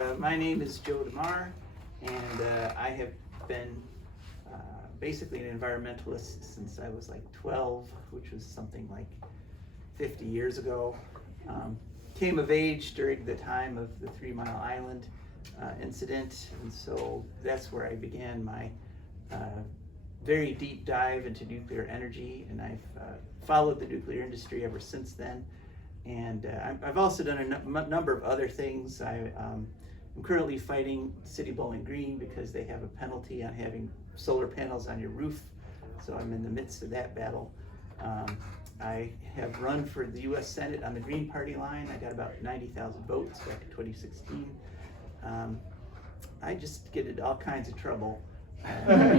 My name is Joe DeMare, and I have been basically an environmentalist since I was like 12, which was something like 50 years ago. Came of age during the time of the 3 Mile Island incident, and so that's where I began my very deep dive into nuclear energy, and I've followed the nuclear industry ever since then. And I've also done a number of other things. I'm currently fighting City Bowling Green because they have a penalty on having solar panels on your roof, so I'm in the midst of that battle. I have run for the U.S. Senate on the Green Party line. I got about 90,000 votes back in 2016. I just get into all kinds of trouble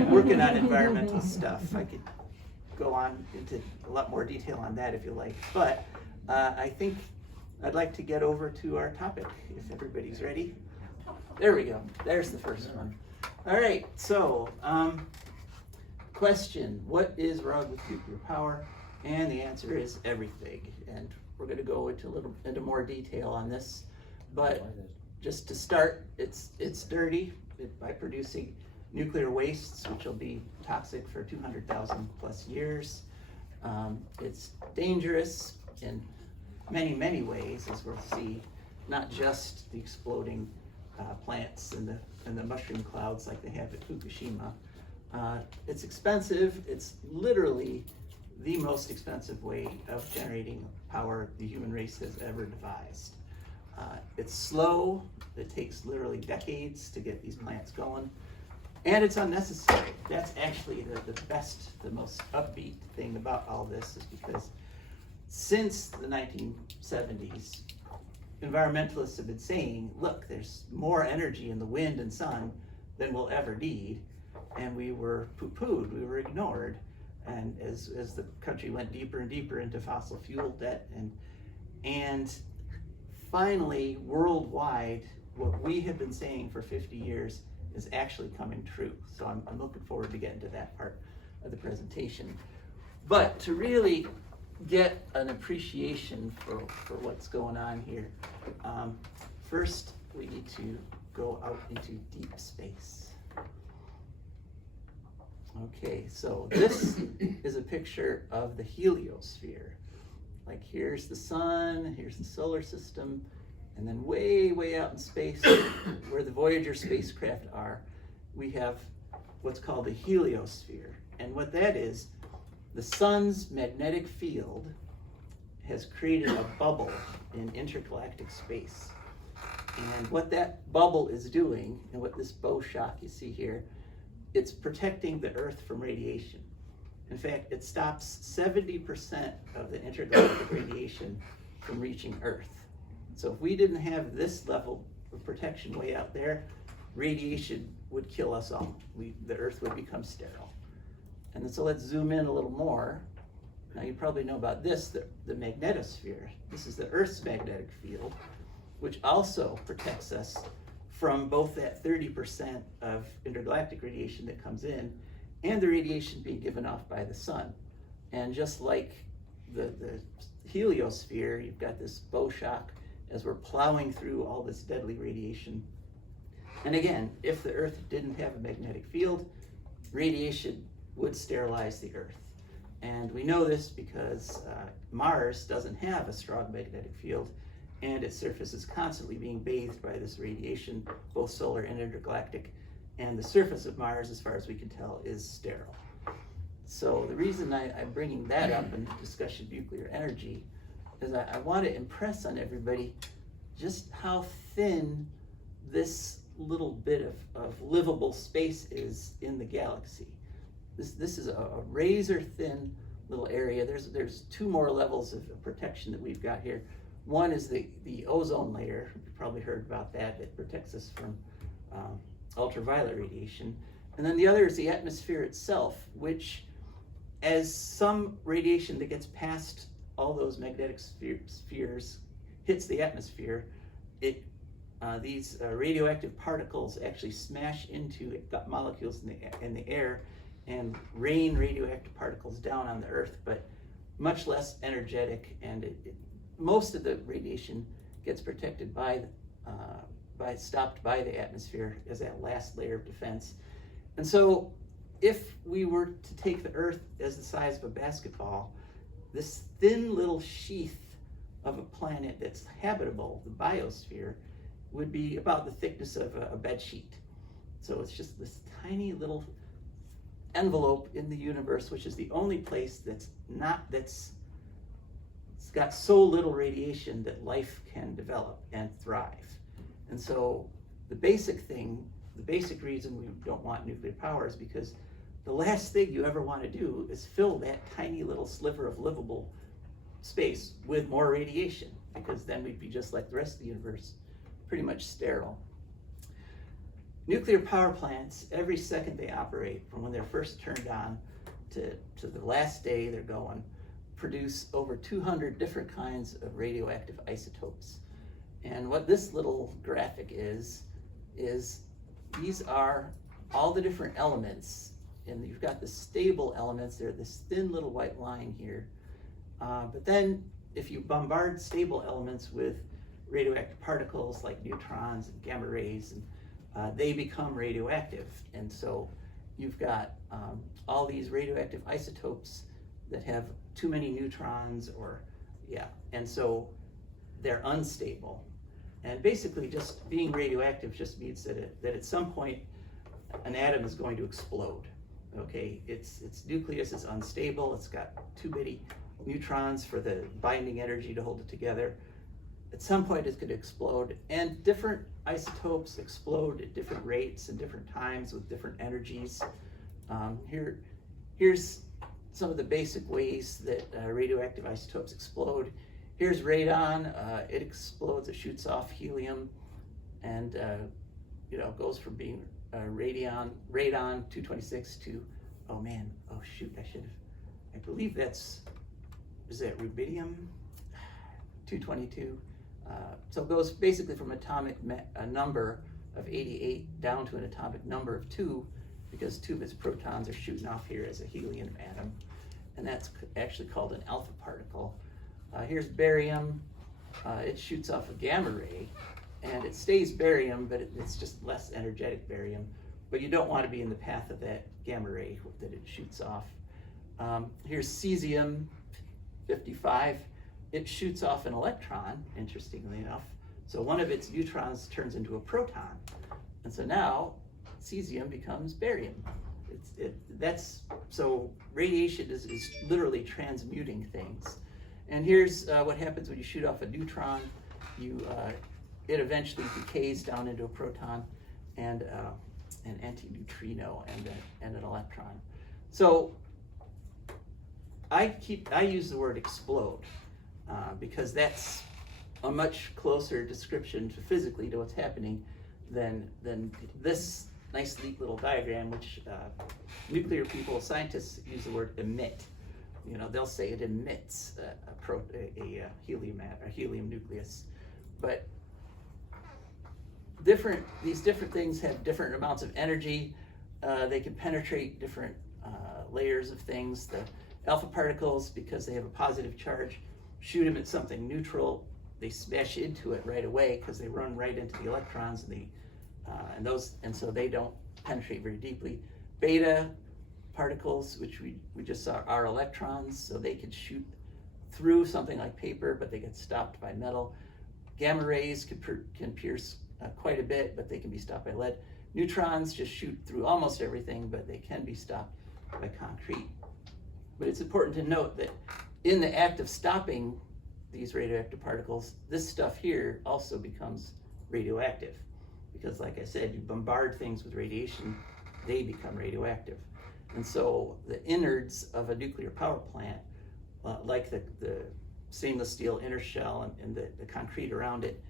working on environmental stuff. I could go on into a lot more detail on that if you like, but I think I'd like to get over to our topic, if everybody's ready. There we go. There's the first one. All right, so question, what is wrong with nuclear power? And the answer is everything. And we're going to go into more detail on this. But just to start, it's dirty by producing nuclear wastes, which will be toxic for 200,000 plus years. It's dangerous in many, many ways, as we'll see, not just the exploding plants and the mushroom clouds like they have at Fukushima. It's expensive. It's literally the most expensive way of generating power the human race has ever devised. It's slow. It takes literally decades to get these plants going. And it's unnecessary. That's actually the most upbeat thing about all this, is because since the 1970s, environmentalists have been saying, look, there's more energy in the wind and sun than we'll ever need. And we were poo-pooed, we were ignored. And as the country went deeper and deeper into fossil fuel debt, and finally, worldwide, what we have been saying for 50 years is actually coming true. So I'm looking forward to getting to that part of the presentation. But to really get an appreciation for what's going on here, first we need to go out into deep space. Okay, so this is a picture of the heliosphere. Like, here's the sun, here's the solar system, and then way, way out in space, where the Voyager spacecraft are, we have what's called the heliosphere. And what that is, the sun's magnetic field has created a bubble in intergalactic space. And what that bubble is doing, and what this bow shock you see here, it's protecting the Earth from radiation. In fact, it stops 70% of the intergalactic radiation from reaching Earth. So if we didn't have this level of protection way out there, radiation would kill us all. The Earth would become sterile. And so let's zoom in a little more. Now you probably know about this, the magnetosphere. This is the Earth's magnetic field, which also protects us from both that 30% of intergalactic radiation that comes in and the radiation being given off by the sun. And just like the heliosphere, you've got this bow shock as we're plowing through all this deadly radiation. And again, if the Earth didn't have a magnetic field, radiation would sterilize the Earth. And we know this because Mars doesn't have a strong magnetic field, and its surface is constantly being bathed by this radiation, both solar and intergalactic. And the surface of Mars, as far as we can tell, is sterile. So the reason I'm bringing that up in discussion of nuclear energy is I want to impress on everybody just how thin this little bit of livable space is in the galaxy. This is a razor thin little area. There's 2 more levels of protection that we've got here. One is the ozone layer. You've probably heard about that. It protects us from ultraviolet radiation. And then the other is the atmosphere itself, which, as some radiation that gets past all those magnetic spheres hits the atmosphere, these radioactive particles actually smash into molecules in the air and rain radioactive particles down on the Earth, but much less energetic, and most of the radiation gets protected by stopped by the atmosphere as that last layer of defense. And so if we were to take the Earth as the size of a basketball, this thin little sheath of a planet that's habitable, the biosphere, would be about the thickness of a bed sheet. So it's just this tiny little envelope in the universe, which is the only place it's got so little radiation that life can develop and thrive. And so the basic reason we don't want nuclear power is because the last thing you ever want to do is fill that tiny little sliver of livable space with more radiation, because then we'd be just like the rest of the universe, pretty much sterile. Nuclear power plants, every second they operate, from when they're first turned on to the last day they're going, produce over 200 different kinds of radioactive isotopes. And what this little graphic is these are all the different elements, and you've got the stable elements. They're this thin little white line here. But then if you bombard stable elements with radioactive particles like neutrons and gamma rays, and they become radioactive. And so you've got all these radioactive isotopes that have too many neutrons, and so they're unstable. And basically just being radioactive just means that at some point an atom is going to explode. Okay, its nucleus is unstable, it's got too many neutrons for the binding energy to hold it together. At some point it's going to explode, and different isotopes explode at different rates and different times with different energies. Here's some of the basic ways that radioactive isotopes explode. Here's radon. It explodes, it shoots off helium, and goes from being radon 226 to, I believe is that rubidium 222? So it goes basically from atomic number of 88 down to an atomic number of 2, because 2 of its protons are shooting off here as a helium atom, and that's actually called an alpha particle. Here's barium. It shoots off a gamma ray, and it stays barium, but it's just less energetic barium. But you don't want to be in the path of that gamma ray that it shoots off. Here's cesium 55. It shoots off an electron, interestingly enough. So one of its neutrons turns into a proton. And so now cesium becomes barium. So radiation is literally transmuting things. And here's what happens when you shoot off a neutron. It eventually decays down into a proton and an antineutrino and an electron. So I use the word explode because that's a much closer description physically to what's happening than this nice neat little diagram, which nuclear people, scientists use the word emit. They'll say it emits a helium nucleus, but these different things have different amounts of energy. They can penetrate different layers of things. The alpha particles, because they have a positive charge, shoot them at something neutral. They smash into it right away because they run right into the electrons, and so they don't penetrate very deeply. Beta particles, which we just saw, are electrons, so they can shoot through something like paper, but they get stopped by metal. Gamma rays can pierce quite a bit, but they can be stopped by lead. Neutrons just shoot through almost everything, but they can be stopped by concrete. But it's important to note that in the act of stopping these radioactive particles, this stuff here also becomes radioactive, because like I said, you bombard things with radiation, they become radioactive. And so the innards of a nuclear power plant, like the stainless steel inner shell and the concrete around it,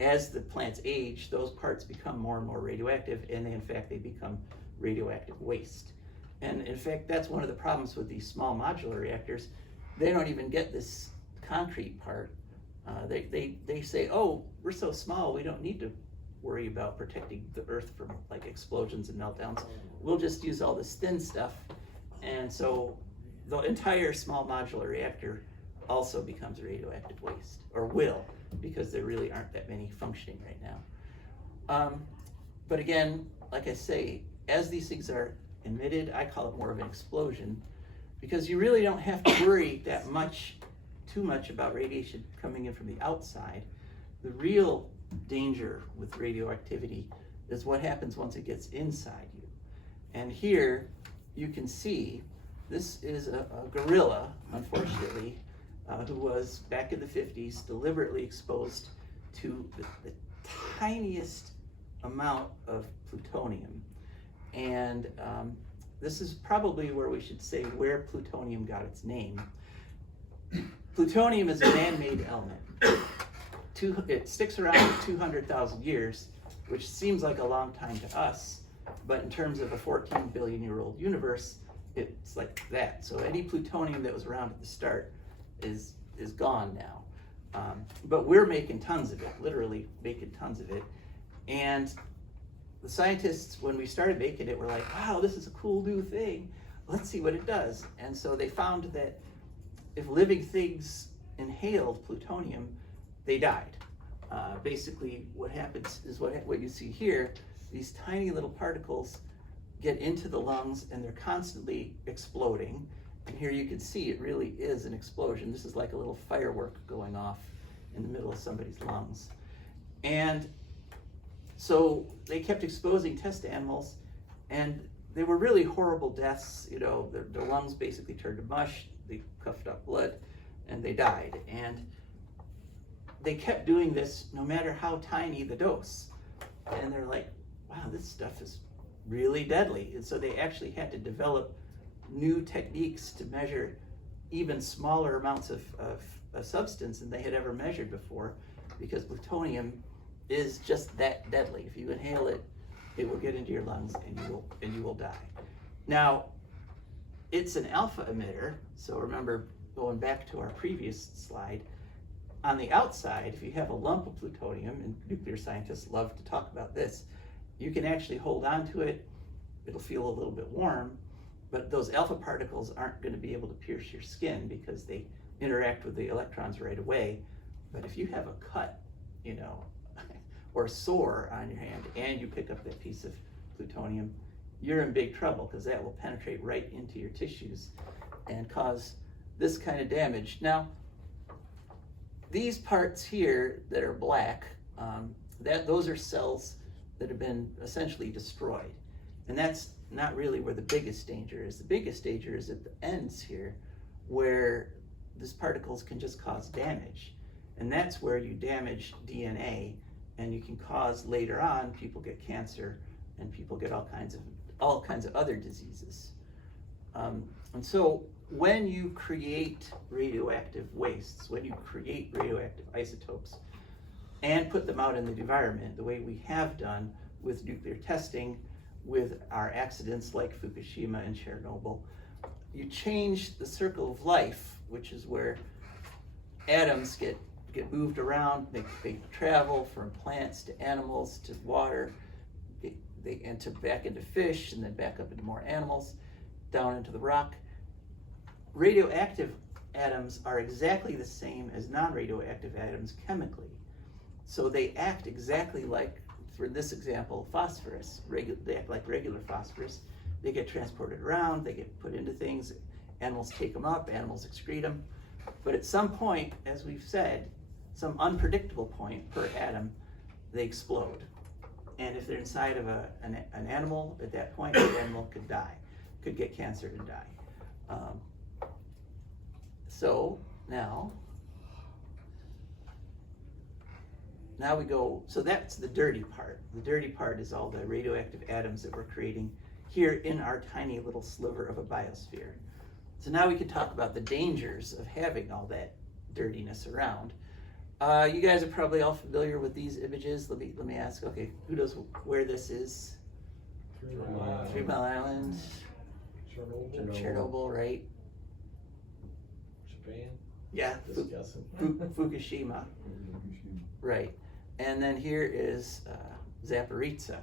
as the plants age, those parts become more and more radioactive, and in fact they become radioactive waste. And in fact, that's one of the problems with these small modular reactors. They don't even get this concrete part. They say, oh, we're so small, we don't need to worry about protecting the Earth from like explosions and meltdowns. We'll just use all this thin stuff. And so the entire small modular reactor also becomes radioactive waste, or will, because there really aren't that many functioning right now. But again, like I say, as these things are emitted, I call it more of an explosion, because you really don't have to worry too much about radiation coming in from the outside. The real danger with radioactivity is what happens once it gets inside you. And here you can see, this is a gorilla, unfortunately, who was, back in the 50s, deliberately exposed to the tiniest amount of plutonium. And this is probably where we should say where plutonium got its name. Plutonium is a man-made element. It sticks around for 200,000 years, which seems like a long time to us, but in terms of a 14 billion year old universe, it's like that. So any plutonium that was around at the start is gone now. But we're making tons of it, literally making tons of it. And the scientists, when we started making it, were like, wow, this is a cool new thing. Let's see what it does. And so they found that if living things inhaled plutonium, they died. Basically, what happens is what you see here, these tiny little particles get into the lungs and they're constantly exploding. And here you can see it really is an explosion. This is like a little firework going off in the middle of somebody's lungs. And so they kept exposing test animals, and they were really horrible deaths. You know, their lungs basically turned to mush, they coughed up blood, and they died. And they kept doing this no matter how tiny the dose. And they're like, wow, this stuff is really deadly. And so they actually had to develop new techniques to measure even smaller amounts of substance than they had ever measured before, because plutonium is just that deadly. If you inhale it, it will get into your lungs and you will die. Now, it's an alpha emitter, so remember, going back to our previous slide, on the outside, if you have a lump of plutonium, and nuclear scientists love to talk about this, you can actually hold on to it. It'll feel a little bit warm, but those alpha particles aren't going to be able to pierce your skin because they interact with the electrons right away. But if you have a cut, you know, or a sore on your hand, and you pick up that piece of plutonium, you're in big trouble, because that will penetrate right into your tissues and cause this kind of damage. Now, these parts here that are black, those are cells that have been essentially destroyed. And that's not really where the biggest danger is. The biggest danger is at the ends here, where these particles can just cause damage. And that's where you damage DNA, and you can cause, later on, people get cancer, and people get all kinds of other diseases. And so when you create radioactive wastes, when you create radioactive isotopes and put them out in the environment, the way we have done with nuclear testing, with our accidents like Fukushima and Chernobyl, you change the circle of life, which is where atoms get moved around, they travel from plants to animals to water, they enter back into fish, and then back up into more animals, down into the rock. Radioactive atoms are exactly the same as non-radioactive atoms chemically. So they act exactly like, for this example, phosphorus. They act like regular phosphorus. They get transported around, they get put into things, animals take them up, animals excrete them. But at some point, as we've said, some unpredictable point per atom, they explode. And if they're inside of an animal, at that point, the animal could die, could get cancer and die. So now we go, so that's the dirty part. The dirty part is all the radioactive atoms that we're creating here in our tiny little sliver of a biosphere. So now we can talk about the dangers of having all that dirtiness around. You guys are probably all familiar with these images. Let me ask, okay, who knows where this is? 3 Mile Island. Chernobyl, right? Japan? Yeah, Fukushima. Right. And then here is Zaporizhzhia.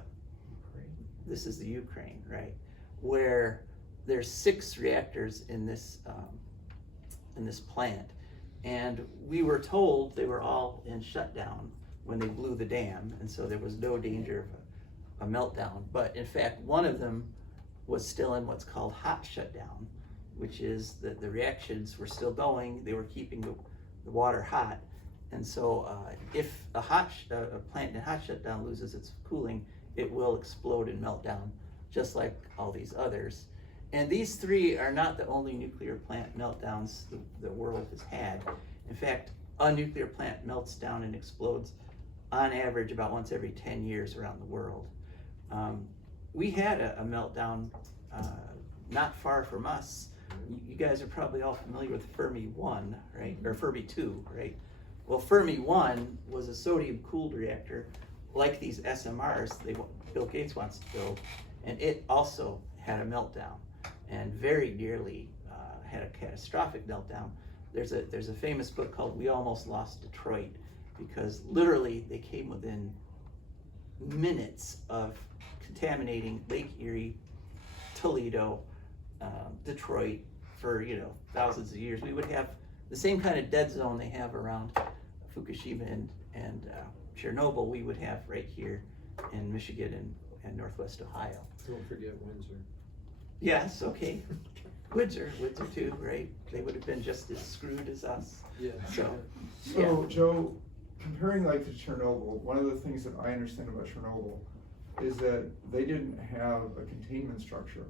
This is the Ukraine, right? Where there's 6 reactors in this plant. And we were told they were all in shutdown when they blew the dam, and so there was no danger of a meltdown. But in fact, one of them was still in what's called hot shutdown, which is that the reactions were still going. They were keeping the water hot, and so if a plant in hot shutdown loses its cooling, it will explode and melt down, just like all these others. And these three are not the only nuclear plant meltdowns the world has had. In fact, a nuclear plant melts down and explodes on average about once every 10 years around the world. We had a meltdown not far from us. You guys are probably all familiar with Fermi 1, right? Or Fermi 2, right? Well, Fermi 1 was a sodium-cooled reactor like these SMRs Bill Gates wants to build, and it also had a meltdown and very nearly had a catastrophic meltdown. There's a famous book called We Almost Lost Detroit, because literally they came within minutes of contaminating Lake Erie, Toledo, Detroit for thousands of years. We would have the same kind of dead zone they have around Fukushima and Chernobyl. We would have right here in Michigan and Northwest Ohio. Don't forget Windsor. Yes, okay. Windsor too, right? They would have been just as screwed as us. Yeah. So Yeah. Joe, comparing like to Chernobyl, one of the things that I understand about Chernobyl is that they didn't have a containment structure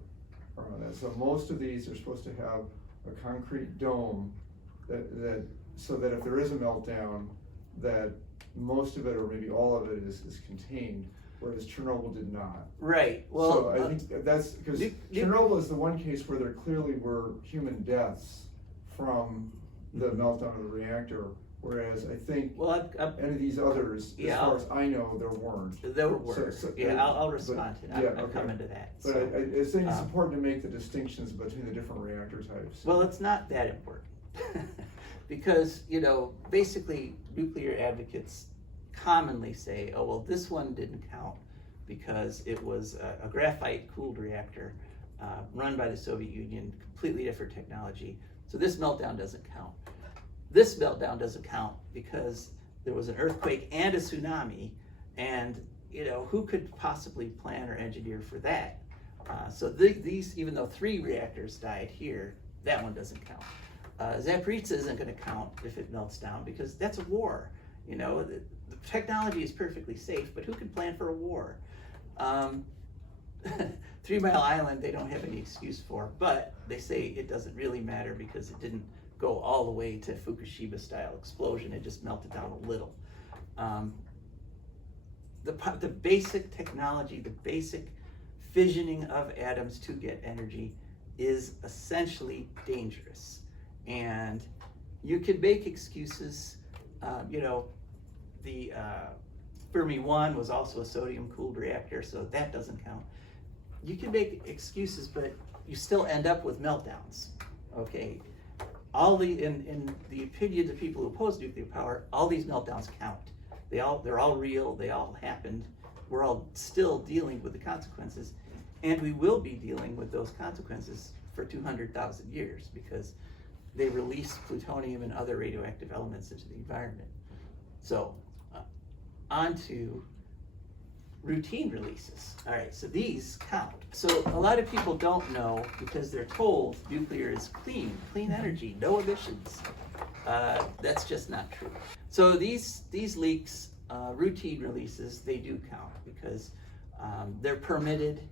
around that. So most of these are supposed to have a concrete dome that so that if there is a meltdown, that most of it or maybe all of it is contained, whereas Chernobyl did not. Right. Well, so I think that's because Chernobyl is the one case where there clearly were human deaths from the meltdown of the reactor, whereas I think any of these others, as far as I know, there weren't. There were. I'll respond to that. I'll come into that. But I think it's important to make the distinctions between the different reactor types. Well, it's not that important. Because, basically nuclear advocates commonly say, oh, well, this one didn't count because it was a graphite-cooled reactor run by the Soviet Union, completely different technology. So this meltdown doesn't count. This meltdown doesn't count because there was an earthquake and a tsunami, and who could possibly plan or engineer for that? So these, even though 3 reactors died here, that one doesn't count. Zaporizhzhia isn't going to count if it melts down because that's a war. The technology is perfectly safe, but who can plan for a war? 3 Mile Island, they don't have any excuse for, but they say it doesn't really matter because it didn't go all the way to Fukushima-style explosion. It just melted down a little. The basic technology, the basic fissioning of atoms to get energy is essentially dangerous. And you can make excuses. The Fermi 1 was also a sodium-cooled reactor, so that doesn't count. You can make excuses, but you still end up with meltdowns. Okay, in the opinion of people who oppose nuclear power, all these meltdowns count. They're all real. They all happened. We're all still dealing with the consequences, and we will be dealing with those consequences for 200,000 years because they release plutonium and other radioactive elements into the environment. So, on to routine releases. All right, so these count. So a lot of people don't know because they're told nuclear is clean energy, no emissions. That's just not true. So these leaks, routine releases, they do count because they're permitted.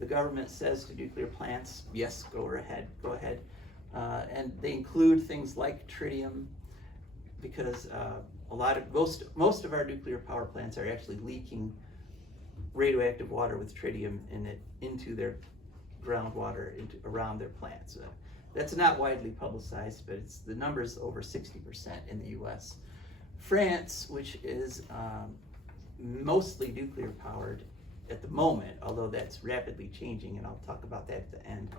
The government says to nuclear plants, yes, go ahead. And they include things like tritium because most of our nuclear power plants are actually leaking radioactive water with tritium in it into their groundwater, around their plants. That's not widely publicized, but the number's over 60% in the U.S. France, which is mostly nuclear powered at the moment, although that's rapidly changing, and I'll talk about that at the end.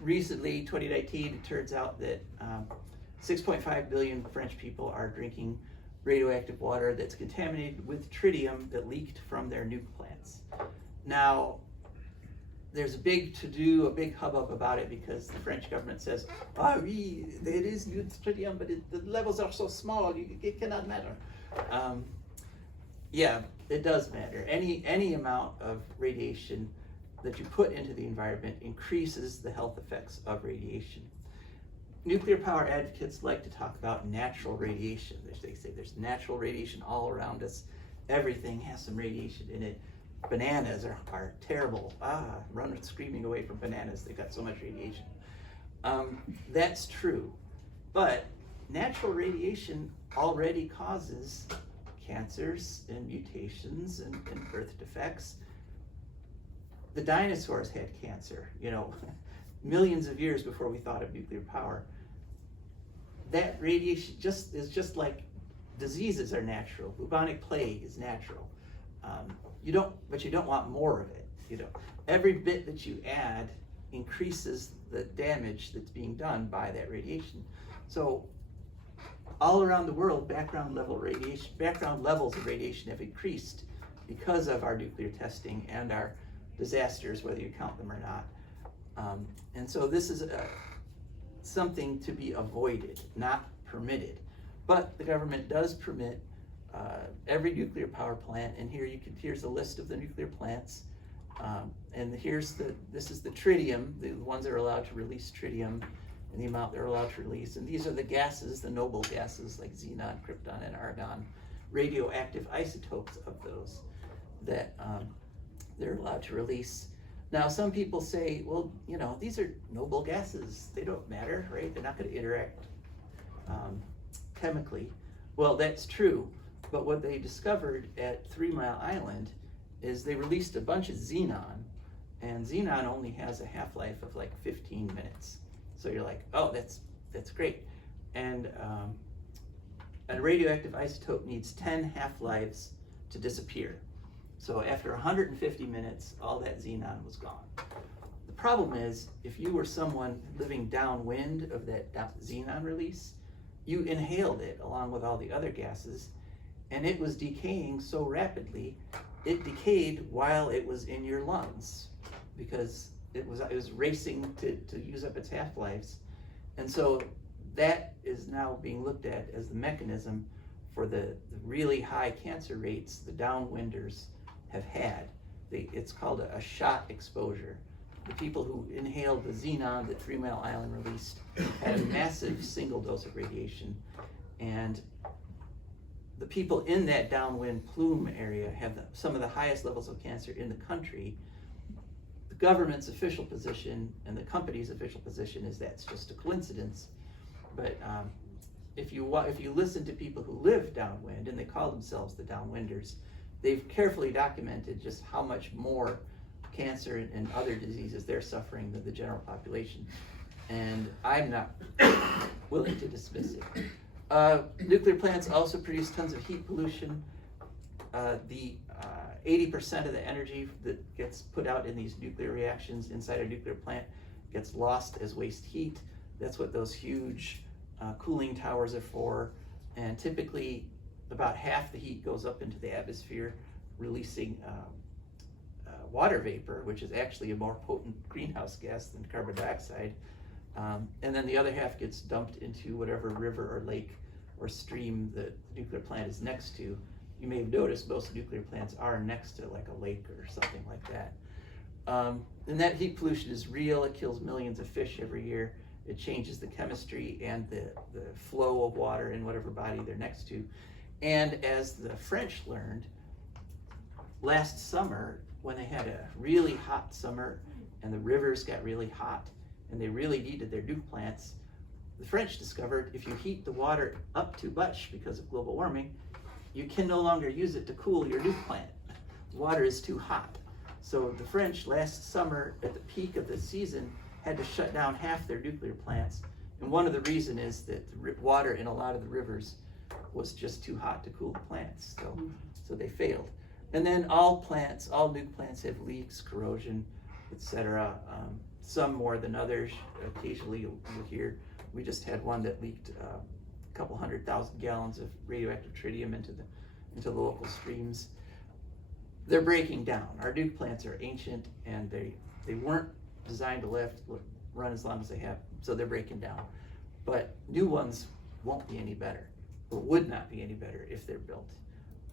Recently, 2019, it turns out that 6.5 billion French people are drinking radioactive water that's contaminated with tritium that leaked from their nuke plants. Now, there's a big to-do, a big hubbub about it because the French government says, oui, there is tritium, but the levels are so small, it cannot matter. Yeah, it does matter. Any amount of radiation that you put into the environment increases the health effects of radiation. Nuclear power advocates like to talk about natural radiation. They say there's natural radiation all around us. Everything has some radiation in it. Bananas are terrible. Run screaming away from bananas. They've got so much radiation. That's true. But natural radiation already causes cancers and mutations and birth defects. The dinosaurs had cancer, millions of years before we thought of nuclear power. That radiation is just like diseases are natural. Bubonic plague is natural. But you don't want more of it. Every bit that you add increases the damage that's being done by that radiation. So all around the world, background levels of radiation have increased because of our nuclear testing and our disasters, whether you count them or not. And so this is something to be avoided, not permitted. But the government does permit every nuclear power plant, and here's a list of the nuclear plants. And this is the tritium, the ones that are allowed to release tritium, and the amount they're allowed to release. And these are the gases, the noble gases like xenon, krypton, and argon, radioactive isotopes of those that they're allowed to release. Now, some people say, well, these are noble gases. They don't matter, right? They're not going to interact chemically. Well, that's true. But what they discovered at 3 Mile Island is they released a bunch of xenon, and xenon only has a half-life of like 15 minutes. So you're like, oh, that's great. And a radioactive isotope needs 10 half-lives to disappear. So after 150 minutes, all that xenon was gone. The problem is, if you were someone living downwind of that xenon release, you inhaled it along with all the other gases, and it was decaying so rapidly, it decayed while it was in your lungs because it was racing to use up its half-lives. And so that is now being looked at as the mechanism for the really high cancer rates the downwinders have had. It's called a shot exposure. The people who inhaled the xenon that 3 Mile Island released had a massive single dose of radiation, and the people in that downwind plume area have some of the highest levels of cancer in the country. The government's official position and the company's official position is that's just a coincidence. But if you listen to people who live downwind, and they call themselves the downwinders, they've carefully documented just how much more cancer and other diseases they're suffering than the general population. And I'm not willing to dismiss it. Nuclear plants also produce tons of heat pollution. 80% of the energy that gets put out in these nuclear reactions inside a nuclear plant gets lost as waste heat. That's what those huge cooling towers are for. And typically, about half the heat goes up into the atmosphere, releasing water vapor, which is actually a more potent greenhouse gas than carbon dioxide. And then the other half gets dumped into whatever river or lake or stream the nuclear plant is next to. You may have noticed most nuclear plants are next to like a lake or something like that. And that heat pollution is real. It kills millions of fish every year. It changes the chemistry and the flow of water in whatever body they're next to. And as the French learned last summer, when they had a really hot summer and the rivers got really hot and they really needed their nuke plants, the French discovered if you heat the water up too much because of global warming, you can no longer use it to cool your nuke plant. Water is too hot. So the French last summer, at the peak of the season, had to shut down half their nuclear plants. And one of the reasons is that the water in a lot of the rivers was just too hot to cool the plants. So they failed. And then all nuke plants have leaks, corrosion, etc. Some more than others. Occasionally you'll hear, we just had one that leaked a couple 100,000 gallons of radioactive tritium into the local streams. They're breaking down. Our nuke plants are ancient, and they weren't designed to run as long as they have, so they're breaking down. But new ones won't be any better. or would not be any better if they're built.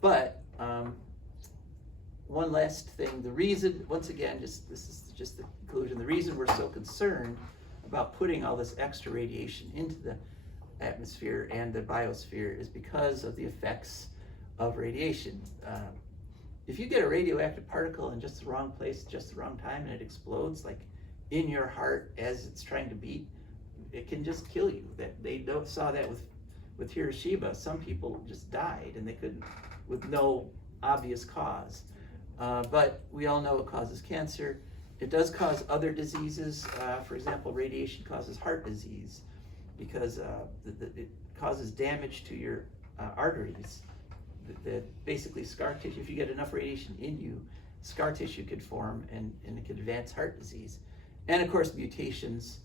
But one last thing, the reason, once again, this is just the conclusion, the reason we're so concerned about putting all this extra radiation into the atmosphere and the biosphere is because of the effects of radiation. If you get a radioactive particle in just the wrong place, just the wrong time, and it explodes, like in your heart as it's trying to beat, it can just kill you. That they saw that with Hiroshima. Some people just died, and they couldn't, with no obvious cause. But we all know it causes cancer. It does cause other diseases. For example, radiation causes heart disease because it causes damage to your arteries. That basically scar tissue, if you get enough radiation in you, scar tissue could form and it could advance heart disease. And of course, mutations,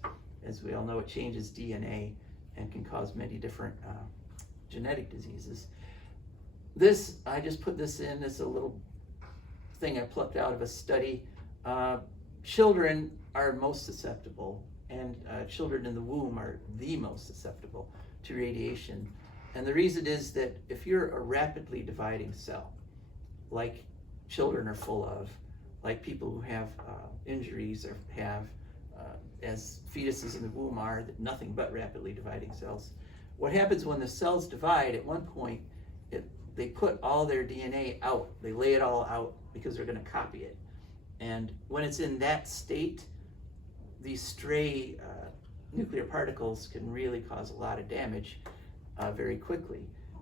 as we all know, it changes DNA and can cause many different genetic diseases. This, I just put this in as a little thing I plucked out of a study. Children are most susceptible, and children in the womb are the most susceptible to radiation. And the reason is that if you're a rapidly dividing cell, like children are full of, like people who have injuries or have, as fetuses in the womb are, nothing but rapidly dividing cells. What happens when the cells divide, at one point, they put all their DNA out. They lay it all out because they're going to copy it. And when it's in that state, these stray nuclear particles can really cause a lot of damage very quickly.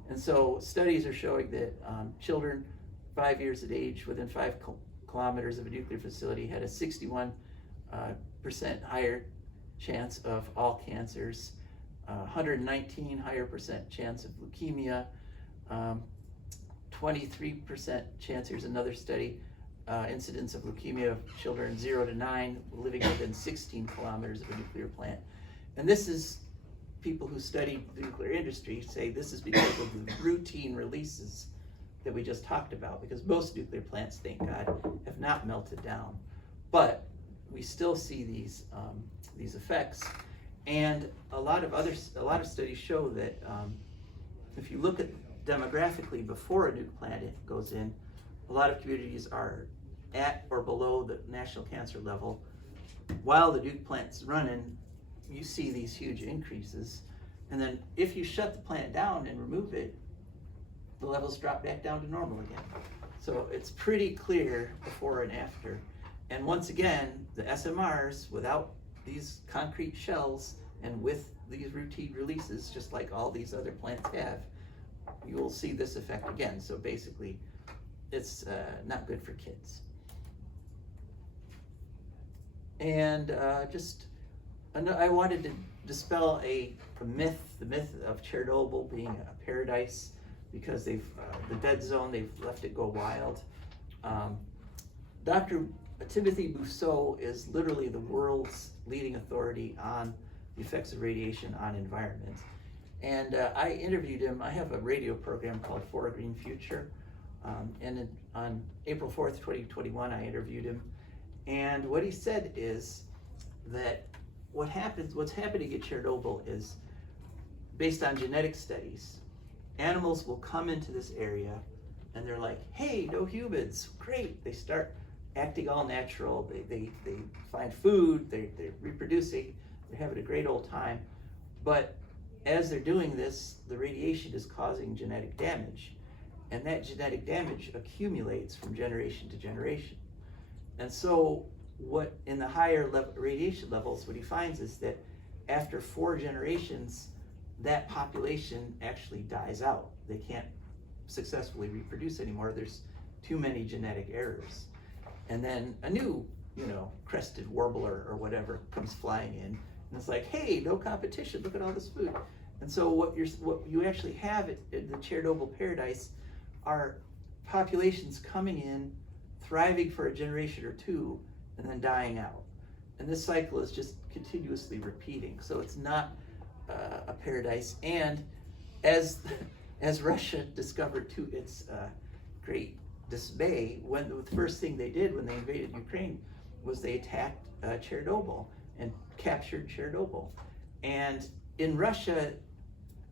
And so studies are showing that children 5 years of age within 5 kilometers of a nuclear facility had a 61% higher chance of all cancers, 119 higher percent chance of leukemia, 23% chance, here's another study, incidence of leukemia of children 0 to 9 living within 16 kilometers of a nuclear plant. And this is people who study the nuclear industry say this is because of the routine releases that we just talked about, because most nuclear plants, thank God, have not melted down. But we still see these effects, and a lot of studies show that if you look at demographically before a nuke plant goes in, a lot of communities are at or below the national cancer level. While the nuke plant's running, you see these huge increases, and then if you shut the plant down and remove it, the levels drop back down to normal again. So it's pretty clear before and after. And once again, the SMRs, without these concrete shells and with these routine releases, just like all these other plants have, you will see this effect again. So basically, it's not good for kids. And I wanted to dispel a myth, the myth of Chernobyl being a paradise, because the dead zone, they've left it go wild. Dr. Timothy Bousseau is literally the world's leading authority on the effects of radiation on environment. And I interviewed him. I have a radio program called For a Green Future. And on April 4th, 2021, I interviewed him. And what he said is that what's happening at Chernobyl is based on genetic studies. Animals will come into this area and they're like, hey, no humans, great. They start acting all natural. They find food, they're reproducing, they're having a great old time. But as they're doing this, the radiation is causing genetic damage. And that genetic damage accumulates from generation to generation. And so what in the higher radiation levels, what he finds is that after 4 generations, that population actually dies out. They can't successfully reproduce anymore. There's too many genetic errors. And then a new, crested warbler or whatever comes flying in, and it's like, hey, no competition, look at all this food. And so what you actually have in the Chernobyl paradise are populations coming in, thriving for a generation or 2, and then dying out. And this cycle is just continuously repeating. So it's not a paradise. And as Russia discovered to its great dismay, the first thing they did when they invaded Ukraine was they attacked Chernobyl and captured Chernobyl. And in Russia,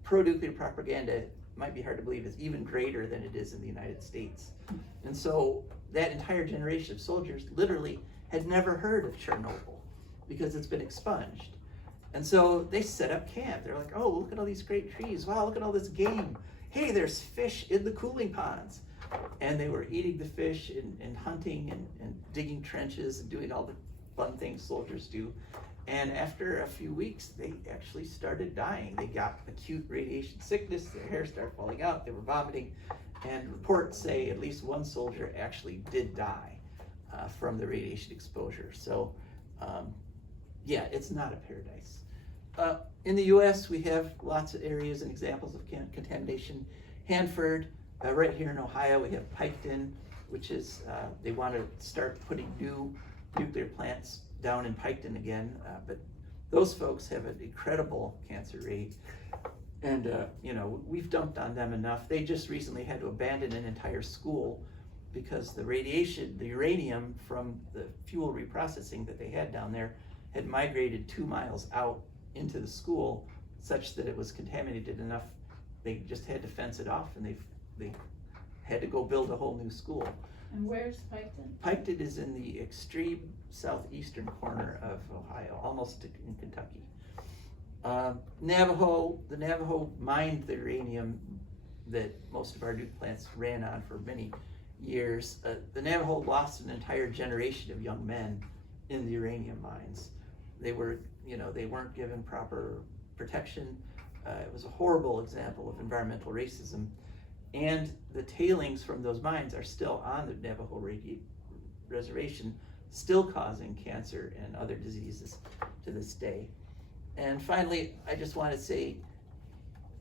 pro-nuclear propaganda might be hard to believe, is even greater than it is in the United States. And so that entire generation of soldiers literally had never heard of Chernobyl because it's been expunged. And so they set up camp. They're like, oh, look at all these great trees. Wow, look at all this game. Hey, there's fish in the cooling ponds. And they were eating the fish and hunting and digging trenches and doing all the fun things soldiers do. And after a few weeks, they actually started dying. They got acute radiation sickness, their hair started falling out, they were vomiting. And reports say at least one soldier actually did die from the radiation exposure. So yeah, it's not a paradise. In the US, we have lots of areas and examples of contamination. Hanford, right here in Ohio, we have Piketon, which is, they want to start putting new nuclear plants down in Piketon again, but those folks have an incredible cancer rate. And you know, we've dumped on them enough. They just recently had to abandon an entire school because the radiation, the uranium from the fuel reprocessing that they had down there had migrated 2 miles out into the school such that it was contaminated enough. They just had to fence it off, and they had to go build a whole new school. And where's Piketon? Piketon is in the extreme southeastern corner of Ohio, almost in Kentucky. Navajo, the Navajo mined the uranium that most of our nuke plants ran on for many years. The Navajo lost an entire generation of young men in the uranium mines. They were, you know, they weren't given proper protection. It was a horrible example of environmental racism. And the tailings from those mines are still on the Navajo reservation, still causing cancer and other diseases to this day. And finally, I just want to say,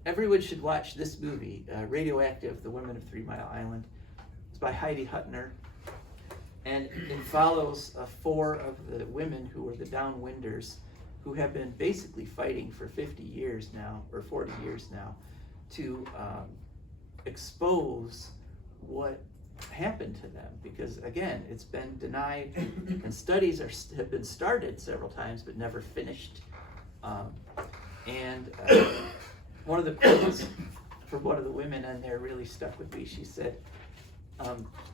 everyone should watch this movie, Radioactive, The Women of 3 Mile Island. It's by Heidi Huttner. And it follows 4 of the women who were the downwinders, who have been basically fighting for 50 years now, or 40 years now, to expose what happened to them. Because again, it's been denied, and studies have been started several times but never finished. One of the quotes from one of the women in there really stuck with me. She said,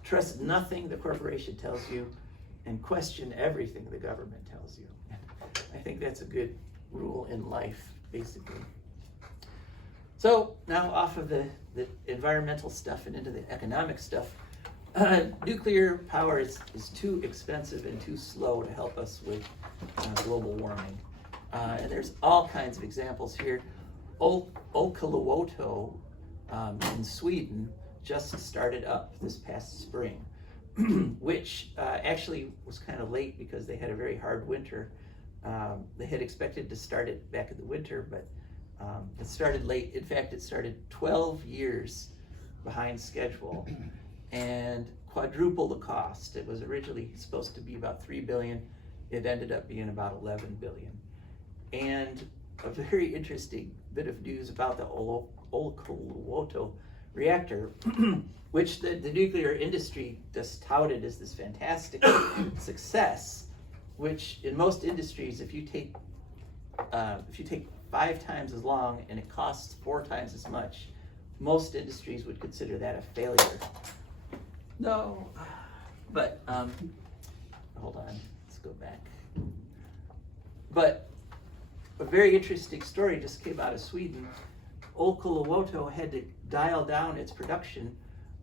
trust nothing the corporation tells you and question everything the government tells you. I think that's a good rule in life, basically. So now off of the environmental stuff and into the economic stuff, nuclear power is too expensive and too slow to help us with global warming. And there's all kinds of examples here. Olkiluoto in Sweden just started up this past spring, which actually was kind of late because they had a very hard winter. They had expected to start it back in the winter, but it started late. In fact, it started 12 years behind schedule and quadruple the cost. It was originally supposed to be about $3 billion. It ended up being about $11 billion. And a very interesting bit of news about the Olkiluoto reactor, which the nuclear industry just touted as this fantastic success, which in most industries, if you take 5 times as long and it costs 4 times as much, most industries would consider that a failure. No, but hold on, let's go back. But a very interesting story just came out of Sweden. Olkiluoto had to dial down its production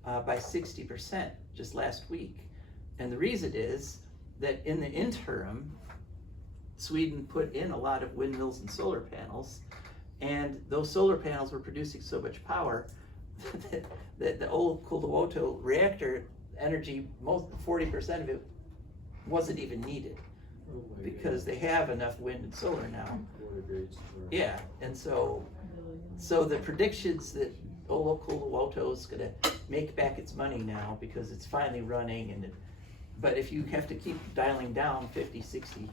by 60% just last week. And the reason is that in the interim, Sweden put in a lot of windmills and solar panels, and those solar panels were producing so much power that the Olkiluoto reactor energy, 40% of it wasn't even needed, because they have enough wind and solar now. Yeah, and so the predictions that Olkiluoto is going to make back its money now because it's finally running, but if you have to keep dialing down 50, 60,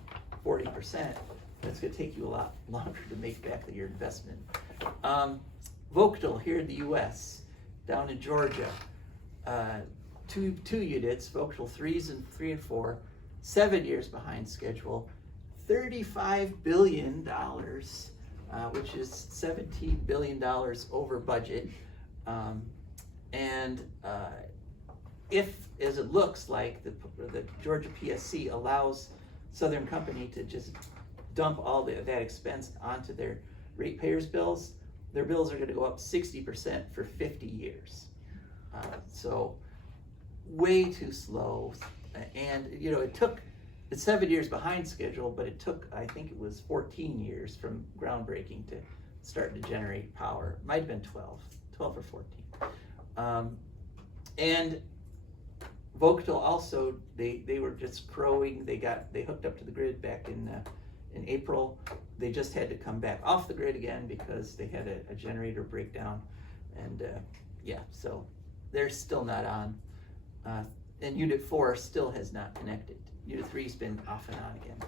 40%, that's going to take you a lot longer to make back your investment. Vogtle here in the US, down in Georgia, 2 units, Vogtle 3 and 4, 7 years behind schedule, $35 billion, which is $17 billion over budget. And if, as it looks like, the Georgia PSC allows Southern Company to just dump all that expense onto their ratepayers' bills, their bills are going to go up 60% for 50 years. So way too slow. And you know, it's 7 years behind schedule, but it took, I think it was 14 years from groundbreaking to start to generate power. Might have been 12 or 14. And Vocatil also, they were just crowing. They hooked up to the grid back in April. They just had to come back off the grid again because they had a generator breakdown. And yeah, so they're still not on. And Unit 4 still has not connected. Unit 3's been off and on again.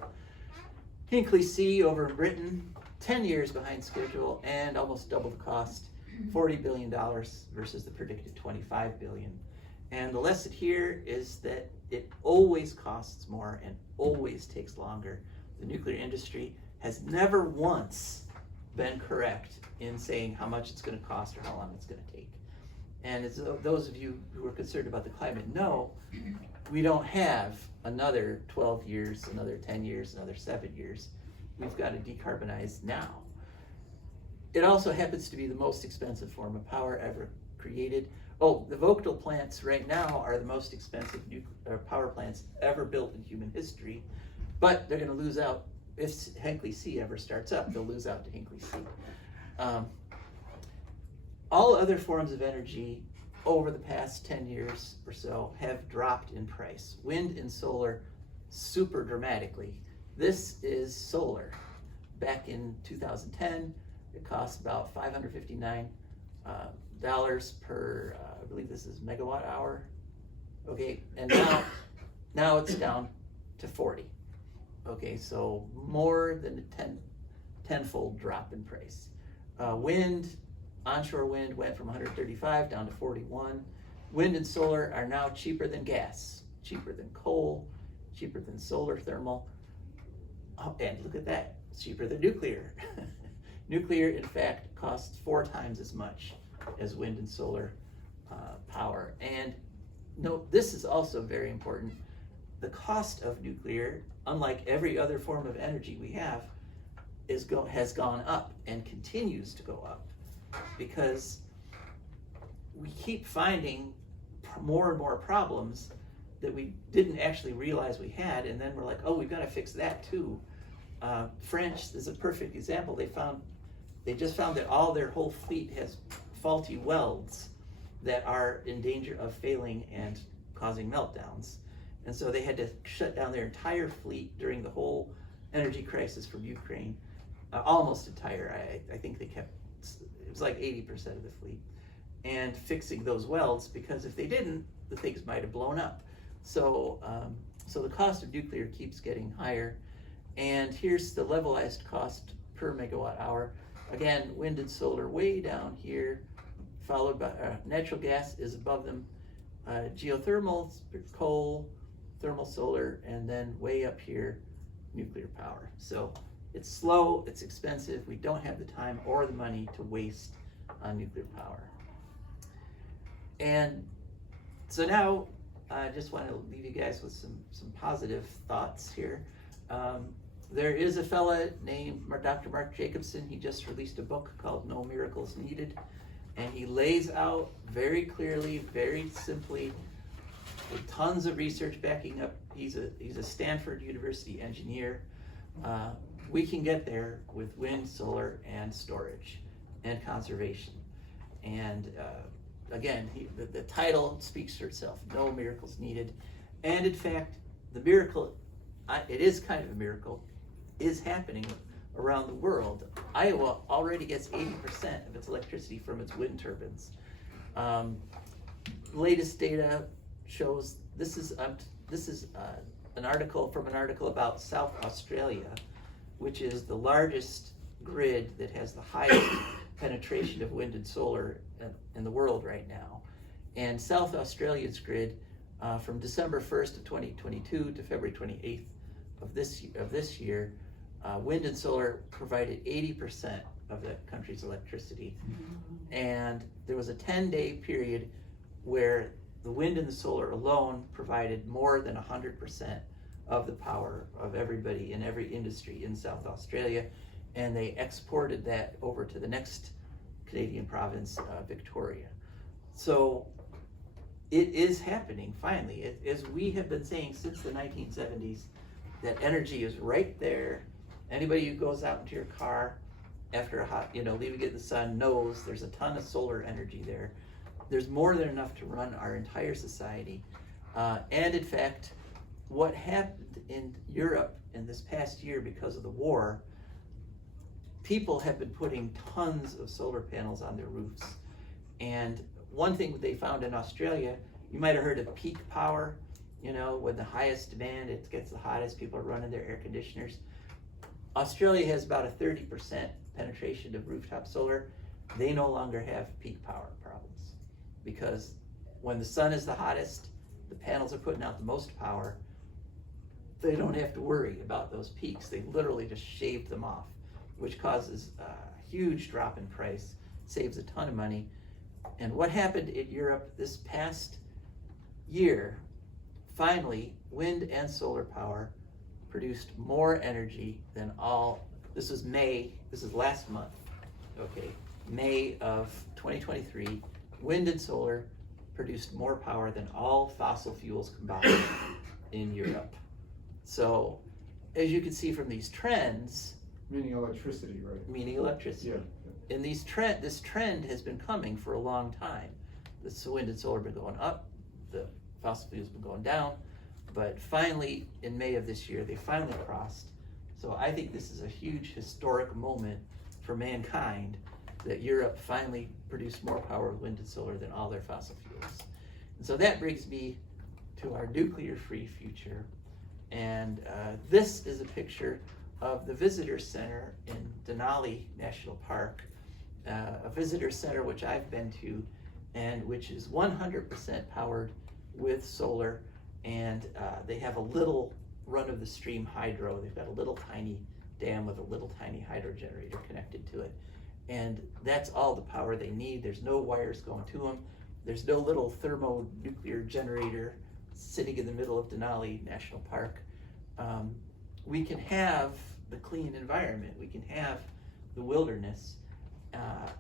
Hinkley C over in Britain, 10 years behind schedule and almost double the cost, $40 billion versus the predicted $25 billion. And the lesson here is that it always costs more and always takes longer. The nuclear industry has never once been correct in saying how much it's going to cost or how long it's going to take. And as those of you who are concerned about the climate know, we don't have another 12 years, another 10 years, another 7 years. We've got to decarbonize now. It also happens to be the most expensive form of power ever created. Oh, the Vocatil plants right now are the most expensive power plants ever built in human history, but they're going to lose out. If Hinkley C ever starts up, they'll lose out to Hinkley C. All other forms of energy over the past 10 years or so have dropped in price. Wind and solar super dramatically. This is solar. Back in 2010, it cost about $559 per, I believe this is megawatt hour. Okay, and now it's down to 40. Okay, so more than a tenfold drop in price. Wind, onshore wind went from 135 down to 41. Wind and solar are now cheaper than gas, cheaper than coal, cheaper than solar thermal. Oh, and look at that, it's cheaper than nuclear. Nuclear, in fact, costs 4 times as much as wind and solar power. And note, this is also very important. The cost of nuclear, unlike every other form of energy we have, has gone up and continues to go up because we keep finding more and more problems that we didn't actually realize we had, and then we're like, oh, we've got to fix that too. French is a perfect example. They just found that all their whole fleet has faulty welds that are in danger of failing and causing meltdowns. And so they had to shut down their entire fleet during the whole energy crisis from Ukraine. Almost entire, I think they kept, it was like 80% of the fleet. And fixing those welds, because if they didn't, the things might have blown up. So, so the cost of nuclear keeps getting higher. And here's the levelized cost per megawatt hour. Again, wind and solar way down here, followed by natural gas is above them. Geothermal, coal, thermal solar, and then way up here, nuclear power. So it's slow, it's expensive, we don't have the time or the money to waste on nuclear power. And so now I just want to leave you guys with some positive thoughts here. There is a fella named Dr. Mark Jacobson. He just released a book called No Miracles Needed, and he lays out very clearly, very simply, with tons of research backing up. He's a Stanford University engineer. We can get there with wind, solar, and storage, and conservation. And again, the title speaks for itself, No Miracles Needed. And in fact, the miracle, it is kind of a miracle, is happening around the world. Iowa already gets 80% of its electricity from its wind turbines. Latest data shows, this is an article about South Australia, which is the largest grid that has the highest penetration of wind and solar in the world right now. And South Australia's grid from December 1st of 2022 to February 28th of this year, wind and solar provided 80% of the country's electricity. And there was a 10-day period where the wind and the solar alone provided more than 100% of the power of everybody in every industry in South Australia, and they exported that over to the next Canadian province, Victoria. So it is happening finally, as we have been saying since the 1970s, that energy is right there. Anybody who goes out into your car after a hot, leaving it in the sun knows there's a ton of solar energy there. There's more than enough to run our entire society. And in fact, what happened in Europe in this past year because of the war, people have been putting tons of solar panels on their roofs. And one thing they found in Australia, you might have heard of peak power, when the highest demand, it gets the hottest, people are running their air conditioners. Australia has about a 30% penetration of rooftop solar. They no longer have peak power problems because when the sun is the hottest, the panels are putting out the most power. They don't have to worry about those peaks. They literally just shave them off, which causes a huge drop in price, saves a ton of money. And what happened in Europe this past year, finally, wind and solar power produced more energy than this is last month, okay, May of 2023, wind and solar produced more power than all fossil fuels combined in Europe. So, as you can see from these trends, Meaning electricity, right? meaning electricity, Yeah. and this trend has been coming for a long time. The wind and solar have been going up, the fossil fuels have been going down, but finally, in May of this year, they finally crossed. So I think this is a huge historic moment for mankind that Europe finally produced more power with wind and solar than all their fossil fuels. And so that brings me to our nuclear-free future. And this is a picture of the visitor center in Denali National Park, a visitor center which I've been to, and which is 100% powered with solar, and they have a little run-of-the-stream hydro. They've got a little tiny dam with a little tiny hydro generator connected to it, and that's all the power they need. There's no wires going to them. There's no little thermonuclear generator sitting in the middle of Denali National Park. We can have the clean environment. We can have the wilderness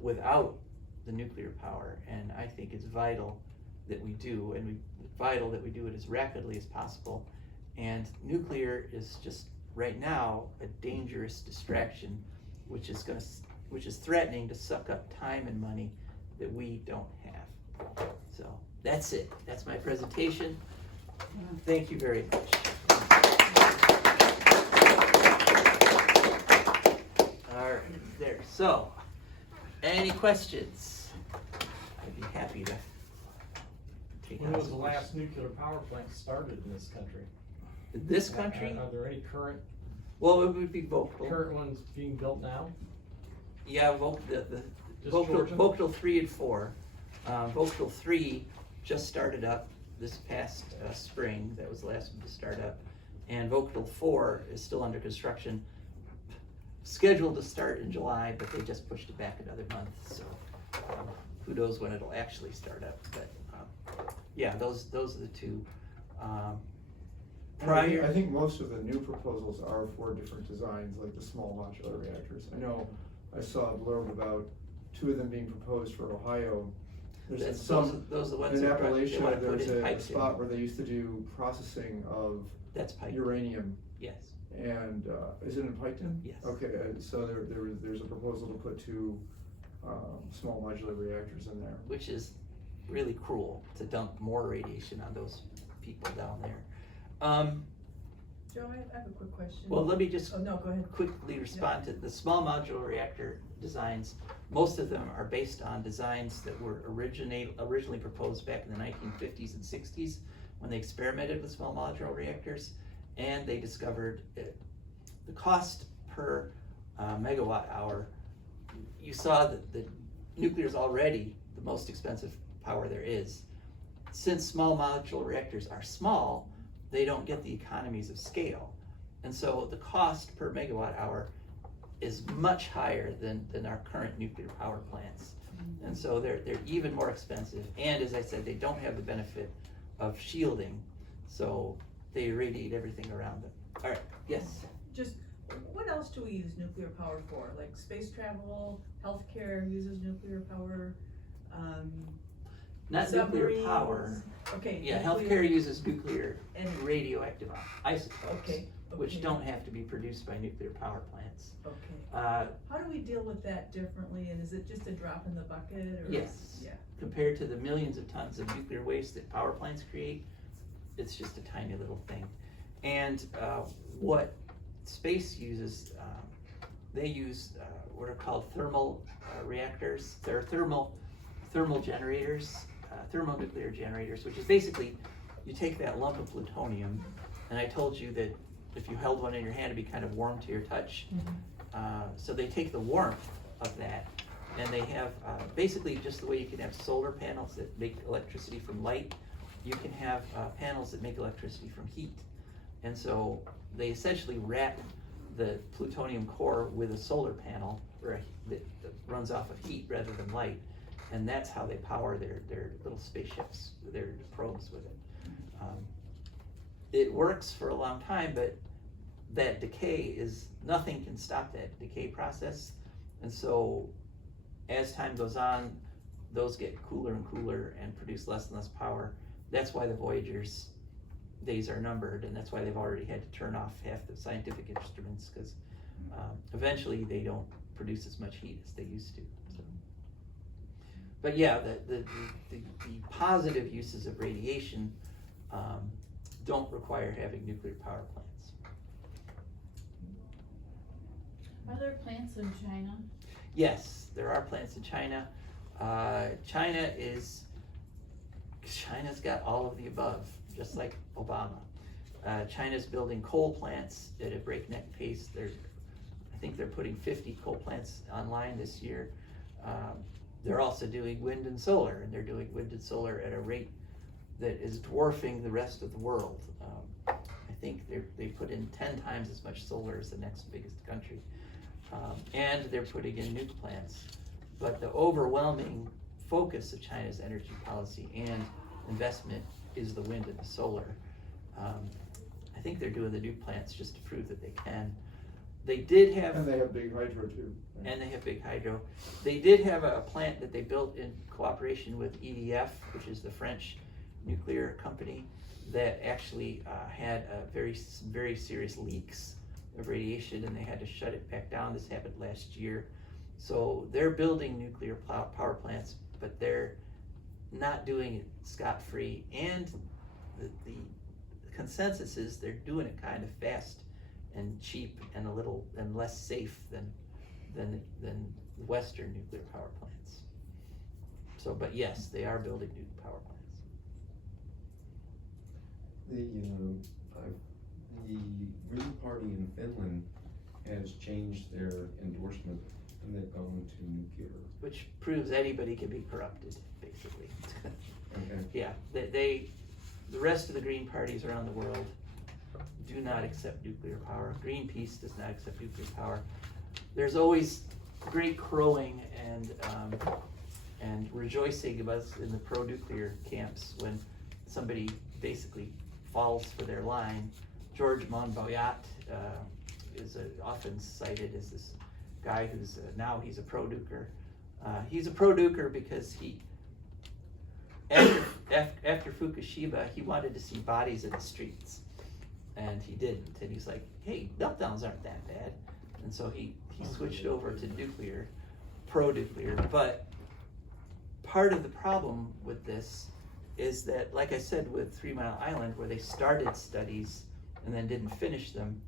without the nuclear power, and I think it's vital that we do, and vital that we do it as rapidly as possible. And nuclear is just right now a dangerous distraction, which is threatening to suck up time and money that we don't have. So that's it. That's my presentation. Thank you very much. All right, there. So, any questions? I'd be happy to take When on was the some last nuclear power plant started in this country? questions. This country? Are there any current Well, it would be Vogtle. ones being built now? Yeah, the Just Vogtle, Georgia? Vogtle 3 and 4. Vogtle 3 just started up this past spring. That was the last one to start up. And Vogtle 4 is still under construction, scheduled to start in July, but they just pushed it back another month. So who knows when it'll actually start up. But yeah, those are the two. I think most of the new proposals are for different designs, like the small modular reactors. I know I saw a blurb about 2 of them being proposed for Ohio. There's those are the ones in that Appalachia, want to put there's in a pipes spot in. where they used to do processing of That's pipe. uranium. Yes. And is it in Piketon? Yes. Okay, so there's a proposal to put 2 small modular reactors in there. Which is really cruel to dump more radiation on those people down there. Joe, I have a quick question. Well, let me just Oh, no, go ahead. quickly respond to the small modular reactor designs. Most of them are based on designs that were originally proposed back in the 1950s and 60s when they experimented with small modular reactors, and they discovered the cost per megawatt hour. You saw that the nuclear is already the most expensive power there is. Since small modular reactors are small, they don't get the economies of scale. And so the cost per megawatt hour is much higher than our current nuclear power plants. And so they're even more expensive. And as I said, they don't have the benefit of shielding. So they irradiate everything around them. All right, yes? Just, what else do we use nuclear power for? Like space travel, healthcare uses nuclear power, Not nuclear power. submarines? Okay. Yeah, nuclear- healthcare uses nuclear And- radioactive isotopes, Okay, which okay. don't have to be produced by nuclear power plants. Okay. How do we deal with that differently, and is it just a drop in the bucket, or? Yes. Yeah. Compared to the millions of tons of nuclear waste that power plants create, it's just a tiny little thing. And what space uses, they use what are called thermal reactors. They're thermal generators, thermonuclear generators, which is basically, you take that lump of plutonium, and I told you that if you held one in your hand, it'd be kind of warm to your touch. So they take the warmth of that, and they have basically just the way you can have solar panels that make electricity from light, you can have panels that make electricity from heat. And so they essentially wrap the plutonium core with a solar panel that runs off of heat rather than light. And that's how they power their little spaceships, their probes with it. It works for a long time, but that decay nothing can stop that decay process. And so as time goes on, those get cooler and cooler and produce less and less power. That's why the Voyager's days are numbered, and that's why they've already had to turn off half the scientific instruments, because eventually they don't produce as much heat as they used to. So. But yeah, the positive uses of radiation don't require having nuclear power plants. Are there plants in China? Yes, there are plants in China. China's got all of the above, just like Obama. China's building coal plants at a breakneck pace. I think they're putting 50 coal plants online this year. They're also doing wind and solar, and they're doing wind and solar at a rate that is dwarfing the rest of the world. I think they put in 10 times as much solar as the next biggest country. And they're putting in nuke plants. But the overwhelming focus of China's energy policy and investment is the wind and the solar. I think they're doing the nuke plants just to prove that they can. They did have... And they have big hydro too. And they have big hydro. They did have a plant that they built in cooperation with EDF, which is the French nuclear company, that actually had some very serious leaks of radiation, and they had to shut it back down. This happened last year. So they're building nuclear power plants, but they're not doing it scot-free. And the consensus is they're doing it kind of fast and cheap and a little and less safe than Western nuclear power plants. So, but yes, they are building nuclear power plants. The Green Party in Finland has changed their endorsement, and they've gone to nuclear. Which proves anybody can be corrupted, basically. Okay. Yeah, the rest of the Green parties around the world do not accept nuclear power. Greenpeace does not accept nuclear power. There's always great crowing and rejoicing about in the pro-nuclear camps when somebody basically falls for their line. George Monbiot is often cited as this guy who's now he's a pro-nuker. He's a pro-nuker because after Fukushima, he wanted to see bodies in the streets, and he didn't. And he's like, hey, meltdowns aren't that bad. And so he switched over to nuclear, pro-nuclear. But part of the problem with this is that, like I said, with 3 Mile Island, where they started studies and then didn't finish them,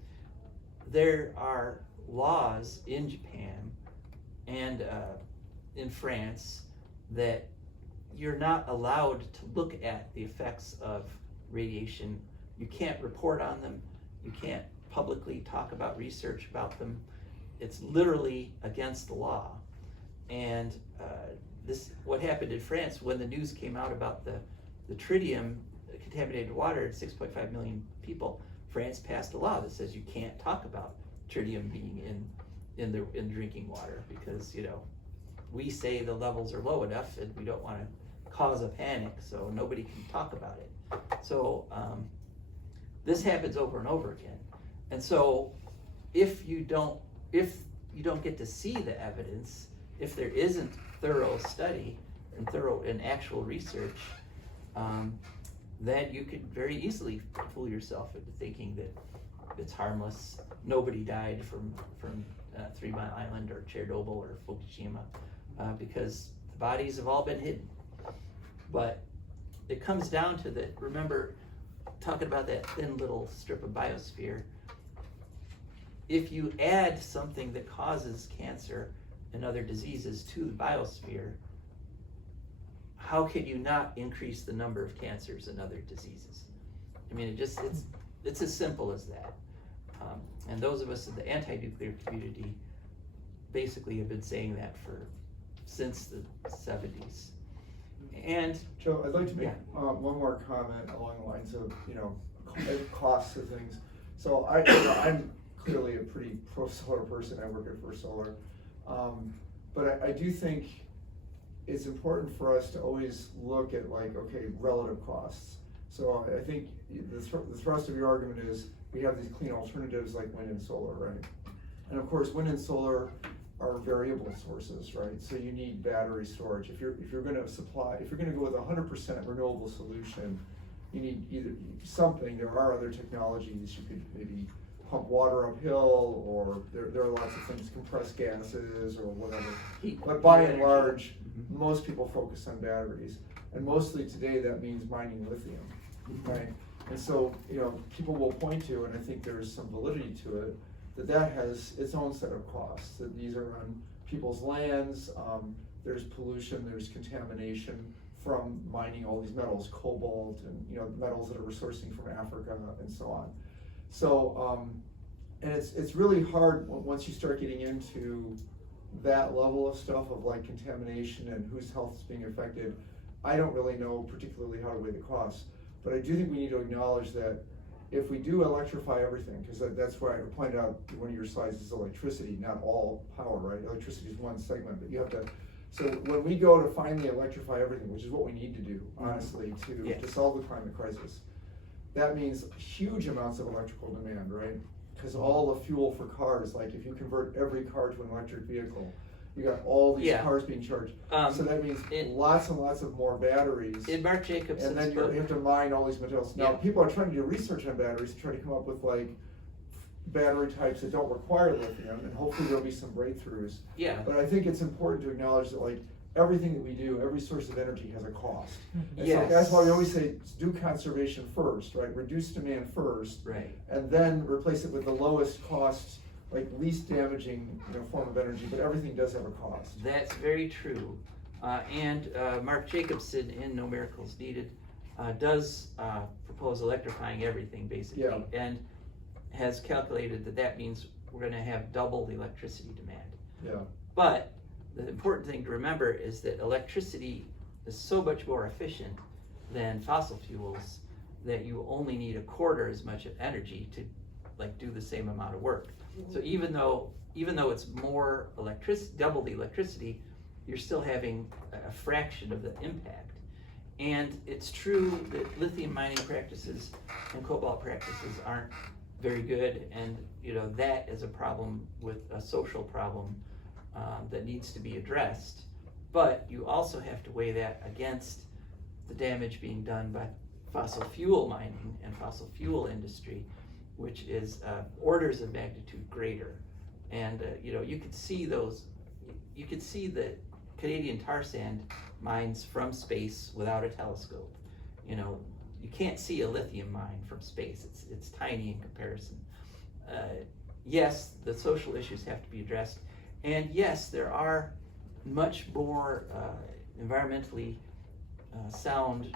there are laws in Japan and in France that you're not allowed to look at the effects of radiation. You can't report on them. You can't publicly talk about research about them. It's literally against the law. And what happened in France when the news came out about the tritium contaminated water and 6.5 million people, France passed a law that says you can't talk about tritium being in drinking water, because, you know, we say the levels are low enough and we don't wanna cause a panic, so nobody can talk about it. So, this happens over and over again. And so, if you don't get to see the evidence, if there isn't thorough study and actual research, then you could very easily fool yourself into thinking that it's harmless. Nobody died from 3 Mile Island or Chernobyl or Fukushima, because the bodies have all been hidden. But it comes down to that. Remember, talking about that thin little strip of biosphere, if you add something that causes cancer and other diseases to the biosphere, how can you not increase the number of cancers and other diseases? I mean, it's as simple as that. And those of us in the anti-nuclear community basically have been saying that since the 70s. And Joe, I'd like to make one more comment along the lines of, you know, costs of things. So I'm clearly a pretty pro-solar person. I work at First Solar. But I do think it's important for us to always look at, like, okay, relative costs. So I think the thrust of your argument is we have these clean alternatives like wind and solar, right? And of course, wind and solar are variable sources, right? So you need battery storage. If you're going to go with 100% renewable solution, you need either something. There are other technologies. You could maybe pump water uphill, or there are lots of things, compressed gases or whatever. But by and large, most people focus on batteries, and mostly today that means mining lithium, right? And so, you know, people will point to, and I think there's some validity to it, that has its own set of costs, that these are on people's lands, there's pollution, there's contamination from mining all these metals, cobalt, and, you know, metals that are we're sourcing from Africa and so on. So, and it's really hard once you start getting into that level of stuff of like contamination and whose health is being affected. I don't really know particularly how to weigh the costs, but I do think we need to acknowledge that if we do electrify everything, because that's why I pointed out one of your slides is electricity, not all power, right? Electricity is one segment, but you have to, so when we go to finally electrify everything, which is what we need to do, honestly, to solve the climate crisis, that means huge amounts of electrical demand, right? Because all the fuel for cars, like if you convert every car to an electric vehicle, you got all these cars being charged. So that means lots and lots of more batteries. In Mark Jacobson's and then you have to mine all these materials. Now, people are trying to do research on batteries to try to come up with like battery types that don't require lithium, and hopefully there'll be some breakthroughs. Yeah. But I think it's important to acknowledge that like everything that we do, every source of energy has a cost. And so that's why we always say do conservation first, right? Reduce demand first, right? And then replace it with the lowest cost, like least damaging, you know, form of energy. But everything does have a cost. That's very true. And Mark Jacobson in No Miracles Needed does propose electrifying everything basically, and has calculated that means we're going to have double the electricity demand. Yeah. But the important thing to remember is that electricity is so much more efficient than fossil fuels that you only need a quarter as much energy to like do the same amount of work. So even though it's more double the electricity, you're still having a fraction of the impact. And it's true that lithium mining practices and cobalt practices aren't very good, and you know that is a problem, with a social problem that needs to be addressed. But you also have to weigh that against the damage being done by fossil fuel mining and fossil fuel industry, which is orders of magnitude greater. And you know, you could see the Canadian tar sand mines from space without a telescope. You know, you can't see a lithium mine from space. It's tiny in comparison. Yes, the social issues have to be addressed, and yes, there are much more environmentally sound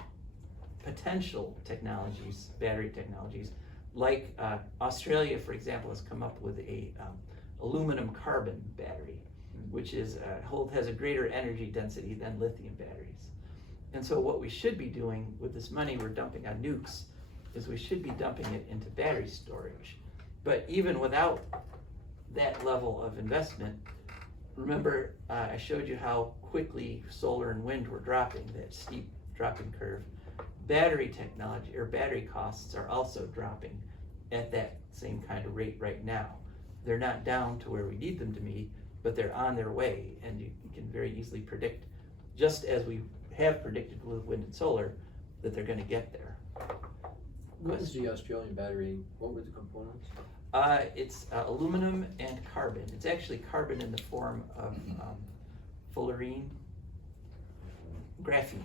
potential technologies, battery technologies, like Australia, for example, has come up with a aluminum carbon battery, which is has a greater energy density than lithium batteries. And so what we should be doing with this money we're dumping on nukes is we should be dumping it into battery storage. But even without that level of investment, remember I showed you how quickly solar and wind were dropping, that steep dropping curve. Battery technology or battery costs are also dropping at that same kind of rate right now. They're not down to where we need them to be, but they're on their way, and you can very easily predict, just as we have predicted with wind and solar, that they're going to get there. What was the Australian battery? What were the components? It's aluminum and carbon. It's actually carbon in the form of fullerene. Graphene.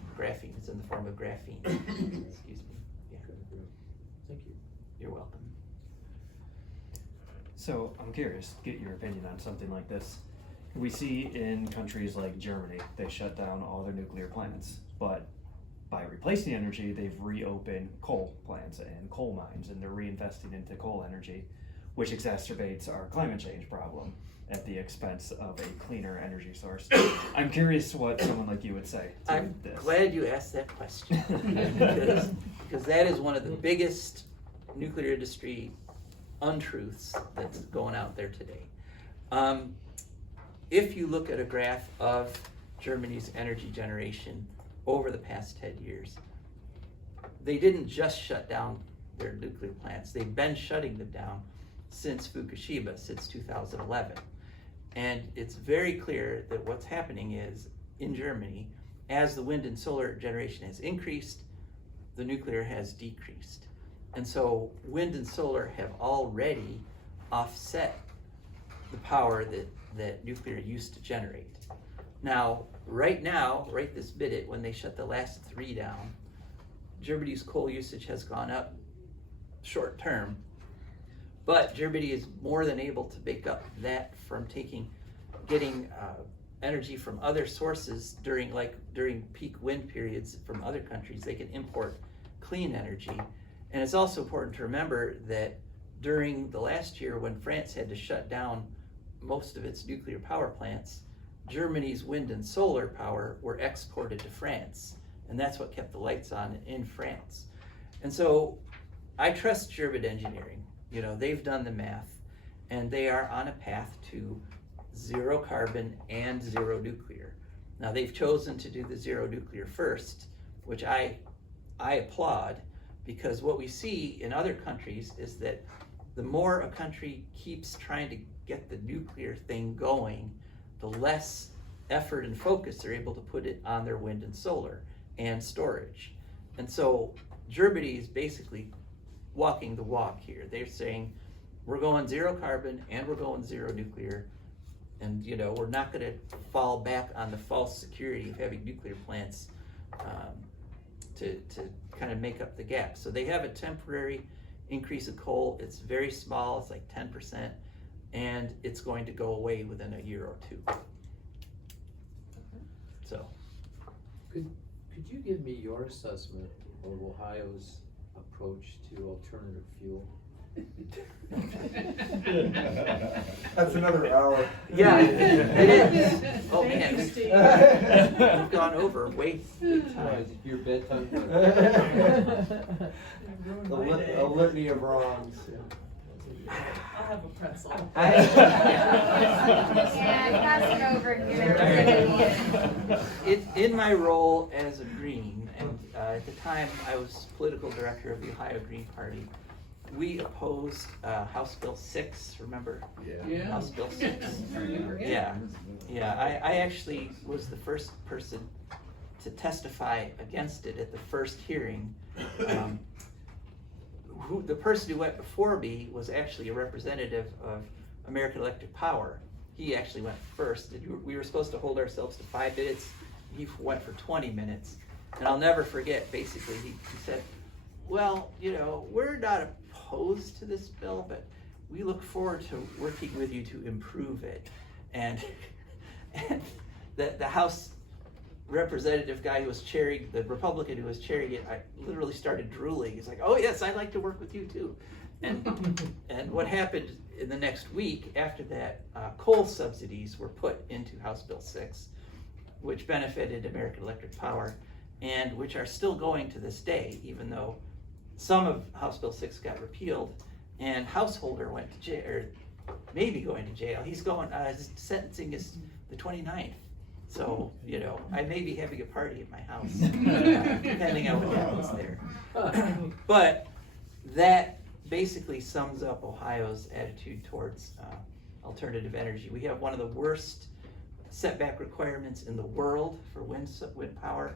It's in the form of graphene. Excuse me. Yeah. Thank you. You're welcome. So I'm curious, get your opinion on something like this. We see in countries like Germany, they shut down all their nuclear plants, but by replacing energy, they've reopened coal plants and coal mines, and they're reinvesting into coal energy, which exacerbates our climate change problem at the expense of a cleaner energy source. I'm curious what someone like you would say to I'm this. glad you asked that question because that is one of the biggest nuclear industry untruths that's going out there today. If you look at a graph of Germany's energy generation over the past 10 years, they didn't just shut down their nuclear plants. They've been shutting them down since Fukushima, since 2011. And it's very clear that what's happening is, in Germany, as the wind and solar generation has increased, the nuclear has decreased. And so wind and solar have already offset the power that nuclear used to generate. Now, right this minute, when they shut the last 3 down, Germany's coal usage has gone up short term, but Germany is more than able to make up that from getting energy from other sources during peak wind periods from other countries. They can import clean energy. And it's also important to remember that during the last year when France had to shut down most of its nuclear power plants, Germany's wind and solar power were exported to France, and that's what kept the lights on in France. And so I trust German engineering. You know, they've done the math, and they are on a path to zero carbon and zero nuclear. Now, they've chosen to do the zero nuclear first, which I applaud, because what we see in other countries is that the more a country keeps trying to get the nuclear thing going, the less effort and focus they're able to put it on their wind and solar and storage. And so Germany is basically walking the walk here. They're saying, we're going zero carbon and we're going zero nuclear. And we're not gonna fall back on the false security of having nuclear plants to kind of make up the gap. So they have a temporary increase of coal. It's very small, it's like 10%, and it's going to go away within a year or 2. So. Could you give me your assessment of Ohio's approach to alternative fuel? That's another hour. Yeah, it is. Oh Thank man, you, we've Steve. gone over way big time. Your bedtime? Ruined my day. A litany of wrongs. I'll have a pretzel. Yeah, pass it over here. In my role as a Green, and at the time I was political director of the Ohio Green Party, we opposed House Bill 6, remember? Yeah. House Bill 6. Yeah. Yeah, I actually was the first person to testify against it at the first hearing. The person who went before me was actually a representative of American Electric Power. He actually went first. We were supposed to hold ourselves to 5 minutes. He went for 20 minutes. And I'll never forget, basically, he said, well, we're not opposed to this bill, but we look forward to working with you to improve it. And the House representative guy who was chairing, the Republican who was chairing it, I literally started drooling. He's like, oh yes, I'd like to work with you too. And what happened in the next week after that, coal subsidies were put into House Bill 6, which benefited American Electric Power, and which are still going to this day, even though some of House Bill 6 got repealed, and Householder went to jail, or maybe going to jail. He's going, his sentencing is the 29th. So, you know, I may be having a party at my house, depending on what happens there. But that basically sums up Ohio's attitude towards alternative energy. We have one of the worst setback requirements in the world for wind power.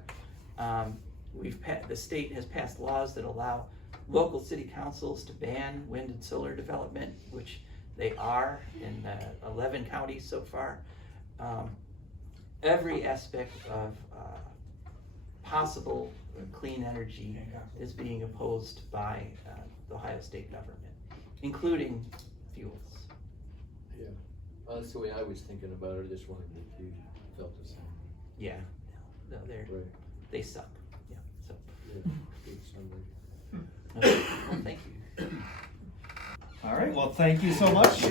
The state has passed laws that allow local city councils to ban wind and solar development, which they are in 11 counties so far. Every aspect of possible clean energy is being opposed by the Ohio state government, including fuels. Yeah, that's the way I was thinking about it, I just wondered if you felt the same. Yeah, no, Right. they suck. Yeah, so. Yeah, good summary. Okay, well, thank you. All right, well, thank you so much.